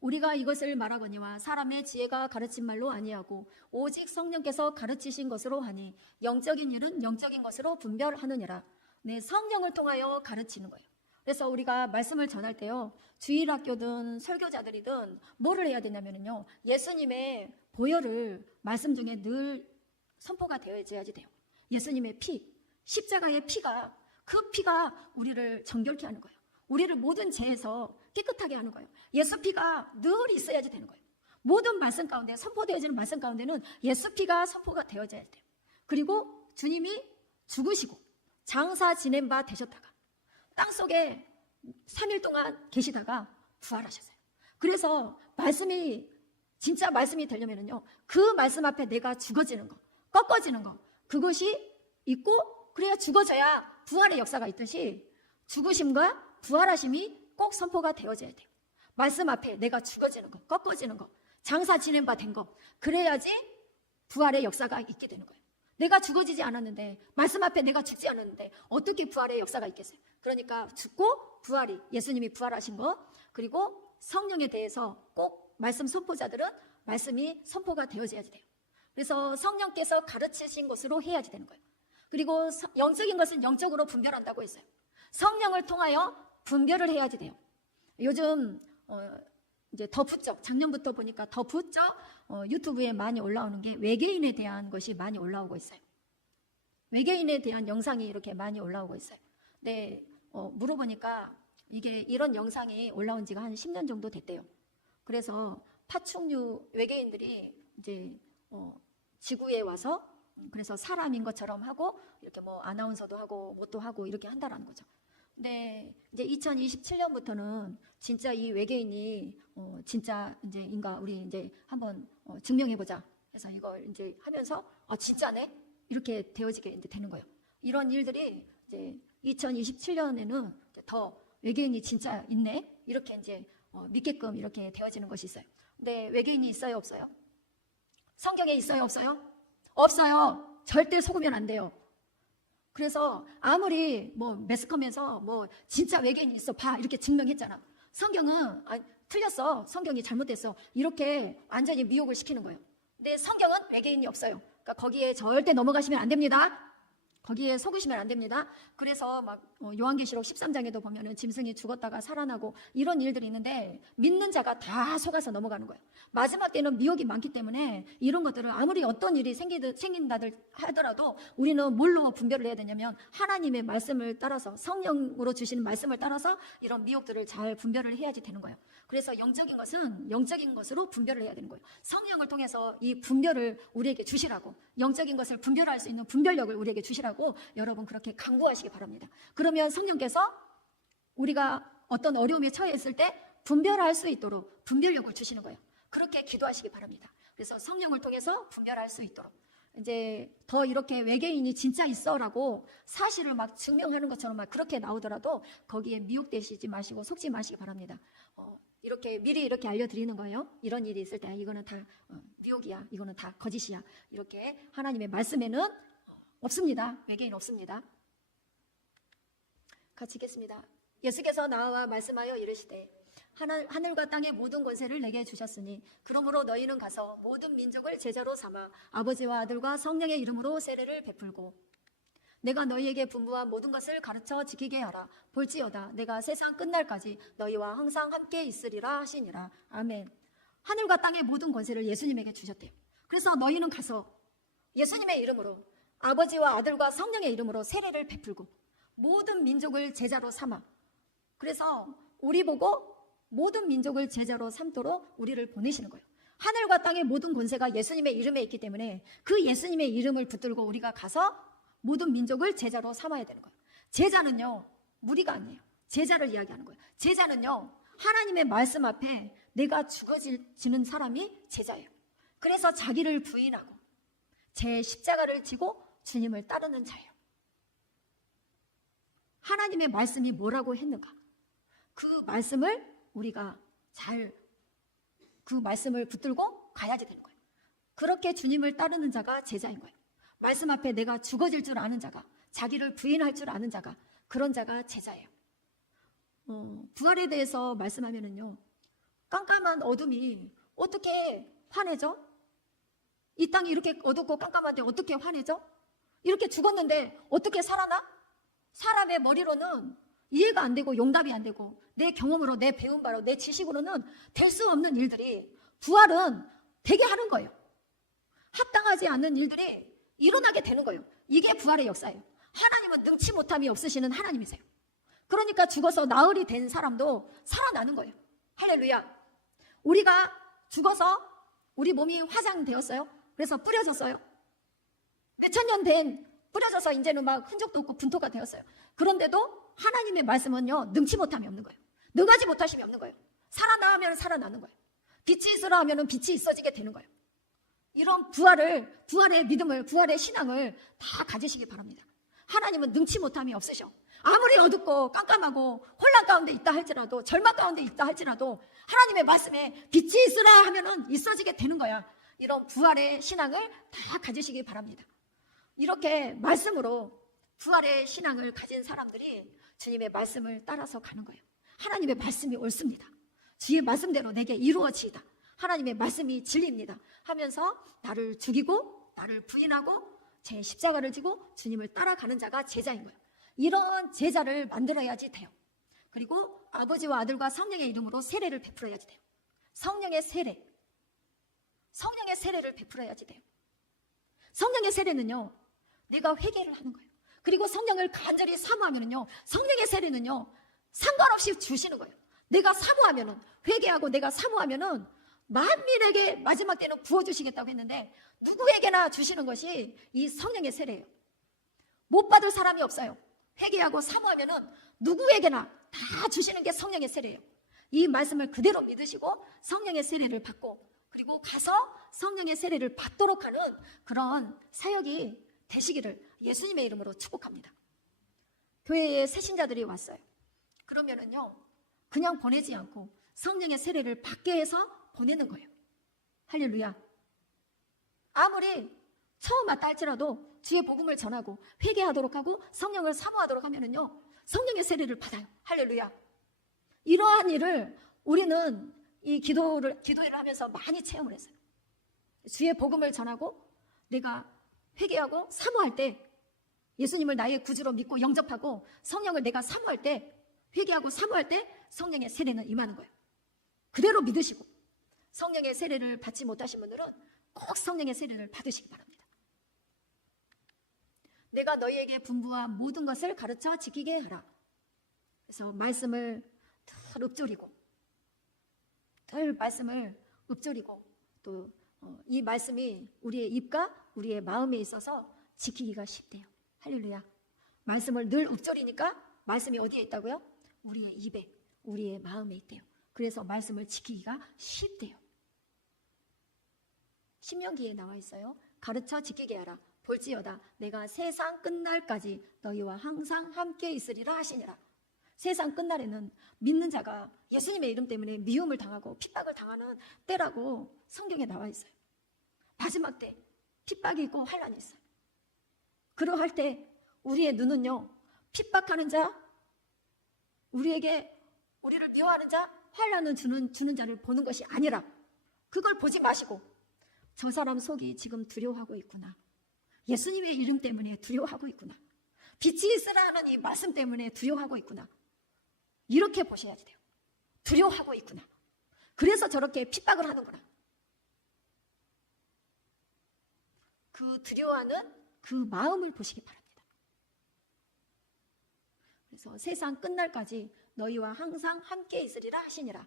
우리가 이것을 말하거니와 사람의 지혜가 가르친 말로 아니하고 오직 성령께서 가르치신 것으로 하니 영적인 일은 영적인 것으로 분별하느니라. 네, 성령을 통하여 가르치는 거예요. 그래서 우리가 말씀을 전할 때요, 주일학교든 설교자들이든 뭐를 해야 되냐면요, 예수님의 보혈을 말씀 중에 늘 선포가 되어야지 돼요. 예수님의 피, 십자가의 피가, 그 피가 우리를 정결케 하는 거예요. 우리를 모든 죄에서 깨끗하게 하는 거예요. 예수 피가 늘 있어야지 되는 거예요. 모든 말씀 가운데, 선포되어지는 말씀 가운데는 예수 피가 선포가 되어져야 돼요. 그리고 주님이 죽으시고 장사 지낸 바 되셨다가 땅속에 3일 동안 계시다가 부활하셨어요. 그래서 말씀이, 진짜 말씀이 되려면요, 그 말씀 앞에 내가 죽어지는 거, 꺾어지는 거, 그것이 있고, 그래야 죽어져야 부활의 역사가 있듯이 죽으심과 부활하심이 꼭 선포가 되어져야 돼요. 말씀 앞에 내가 죽어지는 거, 꺾어지는 거, 장사 지낸 바 된 거, 그래야지 부활의 역사가 있게 되는 거예요. 내가 죽어지지 않았는데, 말씀 앞에 내가 죽지 않았는데 어떻게 부활의 역사가 있겠어요? 그러니까 죽고 부활이, 예수님이 부활하신 것, 그리고 성령에 대해서 꼭 말씀 선포자들은 말씀이 선포가 되어져야지 돼요. 그래서 성령께서 가르치신 것으로 해야지 되는 거예요. 그리고 영적인 것은 영적으로 분별한다고 했어요. 성령을 통하여 분별을 해야지 돼요. 요즘 이제 더 부쩍, 작년부터 보니까 더 부쩍 유튜브에 많이 올라오는 게 외계인에 대한 것이 많이 올라오고 있어요. 외계인에 대한 영상이 이렇게 많이 올라오고 있어요. 근데 물어보니까 이게 이런 영상이 올라온 지가 한 10년 정도 됐대요. 그래서 파충류 외계인들이 이제 지구에 와서, 그래서 사람인 것처럼 하고 이렇게 뭐 아나운서도 하고 뭣도 하고 이렇게 한다라는 거죠. 근데 이제 2027년부터는 진짜 이 외계인이 진짜 이제 인가 우리 이제 한번 증명해 보자. 그래서 이걸 이제 하면서 진짜네 이렇게 되어지게 이제 되는 거예요. 이런 일들이 이제 2027년에는 더 외계인이 진짜 있네 이렇게 이제 믿게끔 이렇게 되어지는 것이 있어요. 근데 외계인이 있어요, 없어요? 성경에 있어요, 없어요? 없어요. 절대 속으면 안 돼요. 그래서 아무리 뭐 매스컴에서 뭐 진짜 외계인이 있어 봐 이렇게 증명했잖아. 성경은 틀렸어. 성경이 잘못됐어. 이렇게 완전히 미혹을 시키는 거예요. 근데 성경은 외계인이 없어요. 그러니까 거기에 절대 넘어가시면 안 됩니다. 거기에 속으시면 안 됩니다. 그래서 막 요한계시록 13장에도 보면은 짐승이 죽었다가 살아나고 이런 일들이 있는데 믿는 자가 다 속아서 넘어가는 거예요. 마지막 때는 미혹이 많기 때문에 이런 것들을 아무리 어떤 일이 생긴다들 하더라도 우리는 뭘로 분별을 해야 되냐면 하나님의 말씀을 따라서, 성령으로 주시는 말씀을 따라서 이런 미혹들을 잘 분별을 해야지 되는 거예요. 그래서 영적인 것은 영적인 것으로 분별을 해야 되는 거예요. 성령을 통해서 이 분별을 우리에게 주시라고, 영적인 것을 분별할 수 있는 분별력을 우리에게 주시라고 여러분 그렇게 강구하시기 바랍니다. 그러면 성령께서 우리가 어떤 어려움에 처해 있을 때 분별할 수 있도록 분별력을 주시는 거예요. 그렇게 기도하시기 바랍니다. 그래서 성령을 통해서 분별할 수 있도록, 이제 더 이렇게 외계인이 진짜 있어라고 사실을 막 증명하는 것처럼 막 그렇게 나오더라도 거기에 미혹되시지 마시고 속지 마시기 바랍니다. 이렇게 미리 이렇게 알려드리는 거예요. 이런 일이 있을 때 이거는 다 미혹이야, 이거는 다 거짓이야. 이렇게 하나님의 말씀에는 없습니다. 외계인 없습니다. 같이 읽겠습니다. 예수께서 나와 말씀하여 이르시되 하늘과 땅의 모든 권세를 내게 주셨으니 그러므로 너희는 가서 모든 민족을 제자로 삼아 아버지와 아들과 성령의 이름으로 세례를 베풀고 내가 너희에게 분부한 모든 것을 가르쳐 지키게 하라. 볼지어다 내가 세상 끝날까지 너희와 항상 함께 있으리라 하시니라. 아멘. 하늘과 땅의 모든 권세를 예수님에게 주셨대요. 그래서 너희는 가서 예수님의 이름으로 아버지와 아들과 성령의 이름으로 세례를 베풀고 모든 민족을 제자로 삼아, 그래서 우리 보고 모든 민족을 제자로 삼도록 우리를 보내시는 거예요. 하늘과 땅의 모든 권세가 예수님의 이름에 있기 때문에 그 예수님의 이름을 붙들고 우리가 가서 모든 민족을 제자로 삼아야 되는 거예요. 제자는요, 무리가 아니에요. 제자를 이야기하는 거예요. 제자는요, 하나님의 말씀 앞에 내가 죽어지는 사람이 제자예요. 그래서 자기를 부인하고 제 십자가를 지고 주님을 따르는 자예요. 하나님의 말씀이 뭐라고 했는가? 그 말씀을 우리가 그 말씀을 붙들고 가야지 되는 거예요. 그렇게 주님을 따르는 자가 제자인 거예요. 말씀 앞에 내가 죽어질 줄 아는 자가, 자기를 부인할 줄 아는 자가, 그런 자가 제자예요. 부활에 대해서 말씀하면은요, 깜깜한 어둠이 어떻게 환해져? 이 땅이 이렇게 어둡고 깜깜한데 어떻게 환해져? 이렇게 죽었는데 어떻게 살아나? 사람의 머리로는 이해가 안 되고 용답이 안 되고 내 경험으로, 내 배운 바로, 내 지식으로는 될 수 없는 일들이 부활은 되게 하는 거예요. 합당하지 않는 일들이 일어나게 되는 거예요. 이게 부활의 역사예요. 하나님은 능치 못함이 없으시는 하나님이세요. 그러니까 죽어서 나흘이 된 사람도 살아나는 거예요. 할렐루야. 우리가 죽어서 우리 몸이 화장되었어요. 그래서 뿌려졌어요. 몇천 년 된 뿌려져서 이제는 막 흔적도 없고 분토가 되었어요. 그런데도 하나님의 말씀은요, 능치 못함이 없는 거예요. 능하지 못하심이 없는 거예요. 살아나면 살아나는 거예요. 빛이 있으라 하면 빛이 있어지게 되는 거예요. 이런 부활의 믿음을, 부활의 신앙을 다 가지시기 바랍니다. 하나님은 능치 못함이 없으셔. 아무리 어둡고 깜깜하고 혼란 가운데 있다 할지라도, 절망 가운데 있다 할지라도 하나님의 말씀에 빛이 있으라 하면은 있어지게 되는 거야. 이런 부활의 신앙을 다 가지시기 바랍니다. 이렇게 말씀으로 부활의 신앙을 가진 사람들이 주님의 말씀을 따라서 가는 거예요. 하나님의 말씀이 옳습니다. 주의 말씀대로 내게 이루어지이다. 하나님의 말씀이 진리입니다 하면서 나를 죽이고 나를 부인하고 제 십자가를 지고 주님을 따라가는 자가 제자인 거예요. 이런 제자를 만들어야지 돼요. 그리고 아버지와 아들과 성령의 이름으로 세례를 베풀어야지 돼요. 성령의 세례를 베풀어야지 돼요. 성령의 세례는요, 내가 회개를 하는 거예요. 그리고 성령을 간절히 사모하면요, 성령의 세례는요, 상관없이 주시는 거예요. 내가 사모하면은, 회개하고 내가 사모하면은 만민에게 마지막 때는 부어주시겠다고 했는데 누구에게나 주시는 것이 이 성령의 세례예요. 못 받을 사람이 없어요. 회개하고 사모하면은 누구에게나 다 주시는 게 성령의 세례예요. 이 말씀을 그대로 믿으시고 성령의 세례를 받고 그리고 가서 성령의 세례를 받도록 하는 그런 사역이 되시기를 예수님의 이름으로 축복합니다. 교회에 새신자들이 왔어요. 그러면은요, 그냥 보내지 않고 성령의 세례를 받게 해서 보내는 거예요. 할렐루야. 아무리 처음 왔다 할지라도 주의 복음을 전하고 회개하도록 하고 성령을 사모하도록 하면은요, 성령의 세례를 받아요. 할렐루야. 이러한 일을 우리는 이 기도회를 하면서 많이 체험을 했어요. 주의 복음을 전하고 내가 회개하고 사모할 때, 예수님을 나의 구주로 믿고 영접하고 성령을 내가 사모할 때, 회개하고 사모할 때 성령의 세례는 임하는 거예요. 그대로 믿으시고 성령의 세례를 받지 못하신 분들은 꼭 성령의 세례를 받으시기 바랍니다. 내가 너희에게 분부한 모든 것을 가르쳐 지키게 하라. 그래서 말씀을 늘 읊조리고 또 이 말씀이 우리의 입과 우리의 마음에 있어서 지키기가 쉽대요. 할렐루야. 말씀을 늘 읊조리니까 말씀이 어디에 있다고요? 우리의 입에, 우리의 마음에 있대요. 그래서 말씀을 지키기가 쉽대요. 신명기에 나와 있어요. 가르쳐 지키게 하라. 볼지어다 내가 세상 끝날까지 너희와 항상 함께 있으리라 하시니라. 세상 끝날에는 믿는 자가 예수님의 이름 때문에 미움을 당하고 핍박을 당하는 때라고 성경에 나와 있어요. 마지막 때 핍박이 있고 환난이 있어요. 그러할 때 우리의 눈은요, 핍박하는 자, 우리를 미워하는 자, 환난을 주는 자를 보는 것이 아니라 그걸 보지 마시고 저 사람 속이 지금 두려워하고 있구나. 예수님의 이름 때문에 두려워하고 있구나. 빛이 있으라는 이 말씀 때문에 두려워하고 있구나. 이렇게 보셔야지 돼요. 두려워하고 있구나. 그래서 저렇게 핍박을 하는구나. 그 두려워하는 그 마음을 보시기 바랍니다. 그래서 세상 끝날까지 너희와 항상 함께 있으리라 하시니라.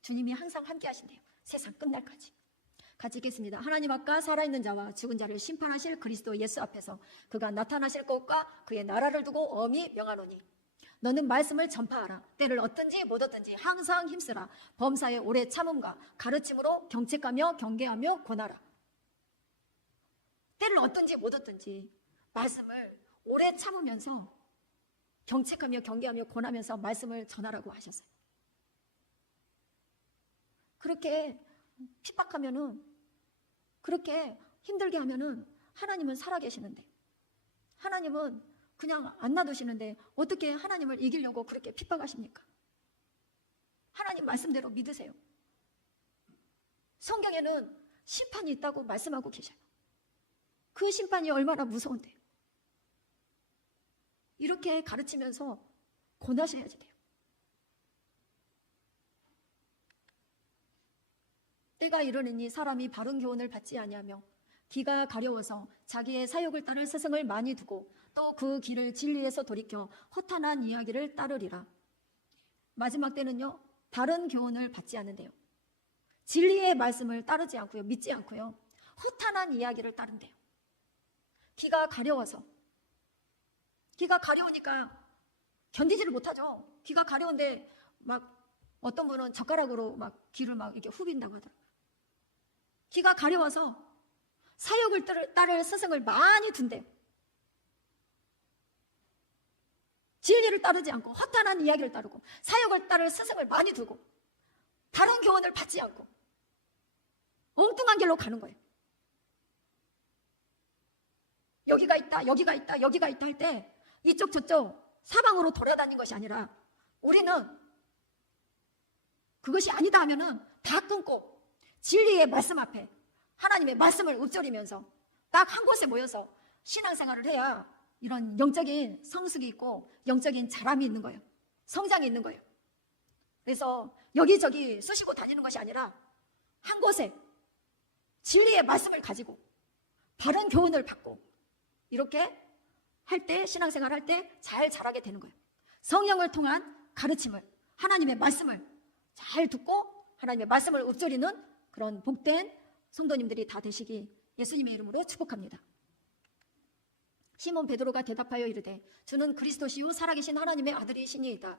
주님이 항상 함께 하신대요. 세상 끝날까지. 같이 읽겠습니다. 하나님 앞과 살아있는 자와 죽은 자를 심판하실 그리스도 예수 앞에서 그가 나타나실 것과 그의 나라를 두고 엄히 명하노니 너는 말씀을 전파하라. 때를 얻든지 못 얻든지 항상 힘쓰라. 범사에 오래 참음과 가르침으로 경책하며 경계하며 권하라. 때를 얻든지 못 얻든지 말씀을 오래 참으면서 경책하며 경계하며 권하면서 말씀을 전하라고 하셨어요. 그렇게 핍박하면은, 그렇게 힘들게 하면은 하나님은 살아계시는데, 하나님은 그냥 안 놔두시는데 어떻게 하나님을 이기려고 그렇게 핍박하십니까? 하나님 말씀대로 믿으세요. 성경에는 심판이 있다고 말씀하고 계셔요. 그 심판이 얼마나 무서운데요. 이렇게 가르치면서 권하셔야지 돼요. 때가 이르느니 사람이 바른 교훈을 받지 아니하며 귀가 가려워서 자기의 사욕을 따를 스승을 많이 두고 또 그 길을 진리에서 돌이켜 허탄한 이야기를 따르리라. 마지막 때는요, 바른 교훈을 받지 않는데요, 진리의 말씀을 따르지 않고요, 믿지 않고요, 허탄한 이야기를 따른대요. 귀가 가려워서, 귀가 가려우니까 견디지를 못하죠. 귀가 가려운데 막 어떤 분은 젓가락으로 막 귀를 막 이렇게 후빈다고 하더라고요. 귀가 가려워서 사욕을 따를 스승을 많이 둔대요. 진리를 따르지 않고 허탄한 이야기를 따르고 사욕을 따를 스승을 많이 두고 바른 교훈을 받지 않고 엉뚱한 길로 가는 거예요. 여기가 있다, 여기가 있다, 여기가 있다 할 때 이쪽 저쪽 사방으로 돌아다닌 것이 아니라 우리는 그것이 아니다 하면은 다 끊고 진리의 말씀 앞에 하나님의 말씀을 읊조리면서 딱 한 곳에 모여서 신앙생활을 해야 이런 영적인 성숙이 있고 영적인 자람이 있는 거예요. 성장이 있는 거예요. 그래서 여기저기 쑤시고 다니는 것이 아니라 한 곳에 진리의 말씀을 가지고 바른 교훈을 받고 이렇게 할 때, 신앙생활 할 때 잘 자라게 되는 거예요. 성령을 통한 가르침을, 하나님의 말씀을 잘 듣고 하나님의 말씀을 읊조리는 그런 복된 성도님들이 다 되시기 예수님의 이름으로 축복합니다. 시몬 베드로가 대답하여 이르되 주는 그리스도시요 살아계신 하나님의 아들이시니이다.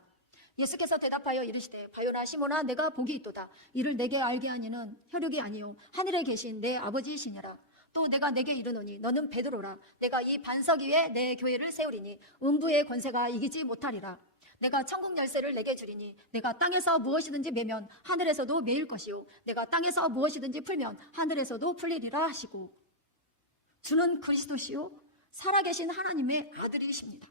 예수께서 대답하여 이르시되 바요나 시몬아 내가 복이 있도다. 이를 내게 알게 하니는 혈육이 아니요 하늘에 계신 내 아버지이시니라. 또 내가 내게 이르노니 너는 베드로라. 내가 이 반석 위에 내 교회를 세우리니 음부의 권세가 이기지 못하리라. 내가 천국 열쇠를 내게 주리니 내가 땅에서 무엇이든지 매면 하늘에서도 매일 것이요 내가 땅에서 무엇이든지 풀면 하늘에서도 풀리리라 하시고, 주는 그리스도시요 살아계신 하나님의 아들이십니다.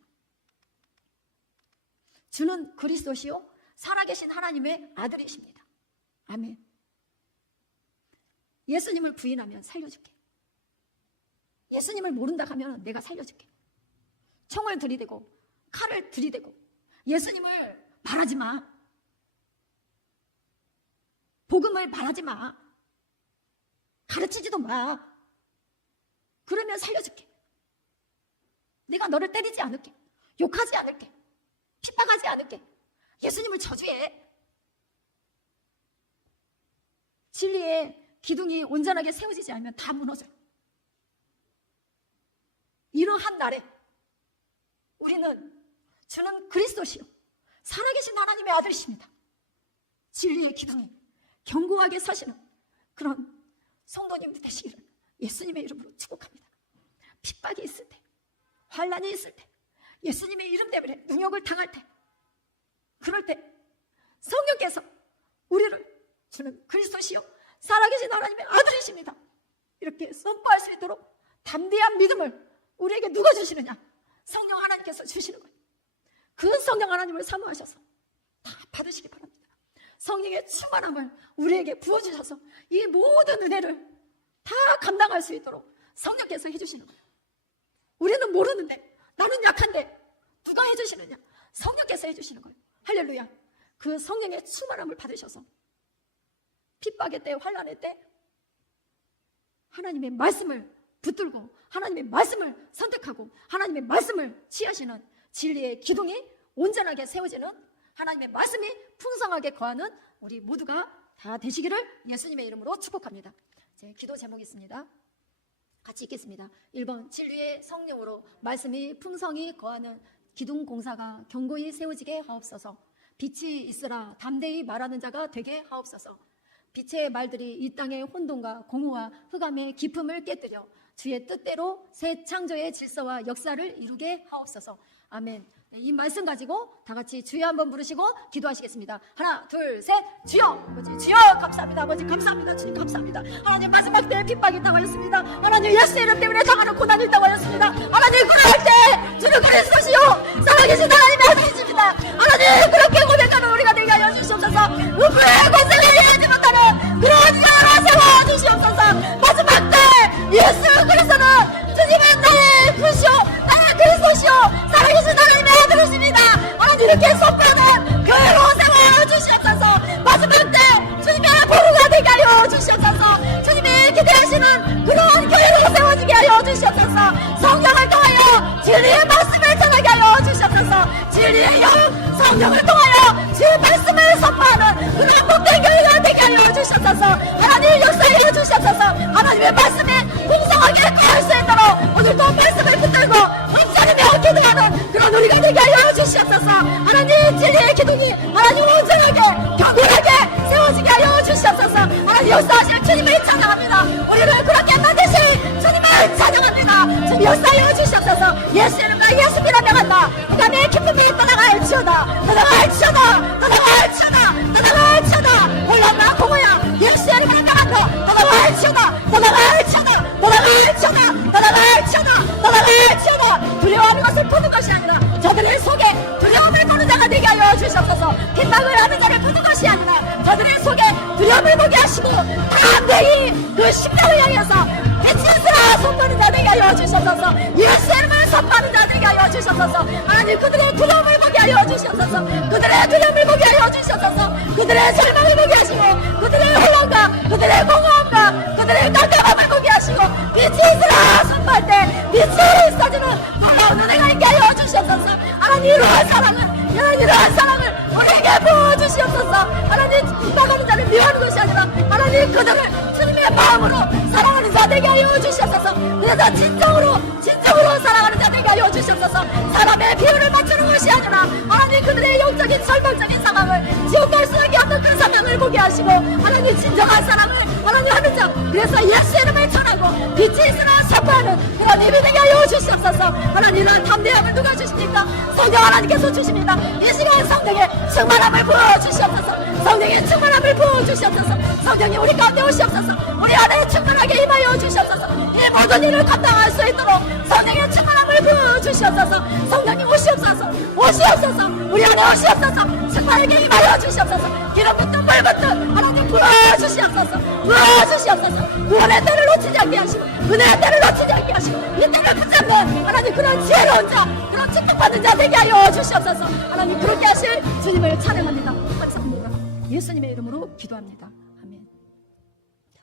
주는 그리스도시요 살아계신 하나님의 아들이십니다. 아멘. 예수님을 부인하면 살려줄게. 예수님을 모른다 하면 내가 살려줄게. 총을 들이대고 칼을 들이대고 예수님을 말하지 마. 복음을 말하지 마. 가르치지도 마. 그러면 살려줄게. 내가 너를 때리지 않을게. 욕하지 않을게. 핍박하지 않을게. 예수님을 저주해. 진리의 기둥이 온전하게 세워지지 않으면 다 무너져요. 이러한 날에 우리는 주는 그리스도시요 살아계신 하나님의 아들이십니다. 진리의 기둥이 견고하게 서시는 그런 성도님들 되시기를 예수님의 이름으로 축복합니다. 핍박이 있을 때, 환난이 있을 때, 예수님의 이름 때문에 능욕을 당할 때, 그럴 때 성령께서 우리를 주는 그리스도시요 살아계신 하나님의 아들이십니다 이렇게 선포할 수 있도록 담대한 믿음을 우리에게 누가 주시느냐? 성령 하나님께서 주시는 거예요. 그 성령 하나님을 사모하셔서 다 받으시기 바랍니다. 성령의 충만함을 우리에게 부어주셔서 이 모든 은혜를 다 감당할 수 있도록 성령께서 해주시는 거예요. 우리는 모르는데, 나는 약한데 누가 해주시느냐? 성령께서 해주시는 거예요. 할렐루야. 그 성령의 충만함을 받으셔서 핍박의 때, 환난의 때 하나님의 말씀을 붙들고 하나님의 말씀을 선택하고 하나님의 말씀을 취하시는 진리의 기둥이 온전하게 세워지는, 하나님의 말씀이 풍성하게 거하는 우리 모두가 다 되시기를 예수님의 이름으로 축복합니다. 제 기도 제목이 있습니다. 같이 읽겠습니다. 1번 진리의 성령으로 말씀이 풍성히 거하는 기둥 공사가 견고히 세워지게 하옵소서. 빛이 있으라 담대히 말하는 자가 되게 하옵소서. 빛의 말들이 이 땅의 혼돈과 공허와 흑암의 깊음을 깨뜨려 주의 뜻대로 새 창조의 질서와 역사를 이루게 하옵소서. 아멘. 네, 이 말씀 가지고 다 같이 주여 한번 부르시고 기도하시겠습니다. 하나, 둘, 셋. 주여! 아버지, 주여! 감사합니다. 아버지, 감사합니다. 주님, 감사합니다. 하나님, 마지막 때에 핍박이 당하였습니다. 하나님, 예수 이름 때문에 당하는 고난이 당하였습니다. 하나님, 그럴 때 주는 그리스도시요 살아계신 하나님의 아들이십니다. 하나님, 그렇게 고백하는 우리가 되게 하여 주시옵소서. 누구의 고생을 이해하지 못하는 그런 영혼을 세워주시옵소서. 마지막 때 예수 그리스도는 주님은 나의 구시오, 나의 그리스도시오 살아계신 하나님의 아들이십니다. 하나님, 이렇게 선포하는 교회로 세워주시옵소서. 마지막 때 주님의 보루가 되게 하여 주시옵소서. 주님이 기대하시는 그런 교회로 세워지게 하여 주시옵소서. 성령을 통하여 진리의 말씀을 전하게 하여 주시옵소서. 진리의 영 성령을 통하여 주의 말씀을 선포하는 그런 복된 교회가 되게 하여 주시옵소서. 하나님, 역사하여 주시옵소서. 하나님의 말씀이 풍성하게 구할 수 있도록 오늘도 말씀을 붙들고 음성이며 기도하는 그런 우리가 되게 하여 주시옵소서. 하나님, 진리의 기둥이 하나님 온전하게 견고하게 세워지게 하여 주시옵소서. 하나님, 역사하실 주님을 찬양합니다. 우리를 그렇게 만드신 주님을 찬양합니다. 주님, 역사하여 주시옵소서. 예수 이름과 예수 이름으로 명한다. 흑암의 기쁨이 떠나갈지어다. 떠나갈지어다. 떠나갈지어다. 떠나갈지어다. 혼란과 공허야 예수 이름으로 명한다. 떠나갈지어다. 떠나갈지어다. 떠나갈지어다. 떠나갈지어다. 떠나갈지어다. 두려워하는 것을 푸는 것이 아니라 저들의 속에 두려움을 보는 자가 되게 하여 주시옵소서. 핍박을 하는 자를 푸는 것이 아니라 저들의 속에 두려움을 보게 하시고 담대히 그 십자가를 향해서 빛이스라 선포하는 자 되게 하여 주시옵소서. 예수 이름을 선포하는 자 되게 하여 주시옵소서. 하나님, 그들의 두려움을 보게 하여 주시옵소서. 그들의 두려움을 보게 하여 주시옵소서. 그들의 절망을 보게 하시고 그들의 혼란과 그들의 공허함과 그들의 깜깜함을 보게 하시고 빛이스라 선포할 때 빛이 있어지는 놀라운 은혜가 있게 하여 주시옵소서. 하나님, 이러한 사랑을 이러한 사랑을 우리에게 부어주시옵소서. 하나님, 핍박하는 자를 미워하는 것이 아니라 하나님, 그들을 주님의 마음으로 사랑하는 자 되게 하여 주시옵소서. 그래서 진정으로 사랑하는 자 되게 하여 주시옵소서. 사람의 비율을 맞추는 것이 아니라 하나님, 그들의 영적인 절망적인 상황을 지옥 갈 수밖에 없는 그 상황을 보게 하시고 하나님, 진정한 사랑을 하나님 하는 자, 그래서 예수 이름을 전하고 빛이 있으나 선포하는 그런 입이 되게 하여 주시옵소서. 하나님, 이러한 담대함을 누가 주십니까? 성령 하나님께서 주십니다. 이 시간 성령의 충만함을 부어주시옵소서. 성령의 충만함을 부어주시옵소서. 성령이 우리 가운데 오시옵소서. 우리 안에 충만하게 임하여 주시옵소서. 이 모든 일을 감당할 수 있도록 성령의 충만함을 부어주시옵소서. 성령님 오시옵소서. 오시옵소서. 우리 안에 오시옵소서. 충만하게 임하여 주시옵소서. 기름부터 물부터 하나님 부어주시옵소서. 부어주시옵소서. 구원의 때를 놓치지 않게 하시고 은혜의 때를 놓치지 않게 하시고 이 때를 붙잡는 하나님, 그런 지혜로운 자, 그런 축복받는 자 되게 하여 주시옵소서. 하나님, 그렇게 하실 주님을 찬양합니다. 감사합니다. 예수님의 이름으로 기도합니다.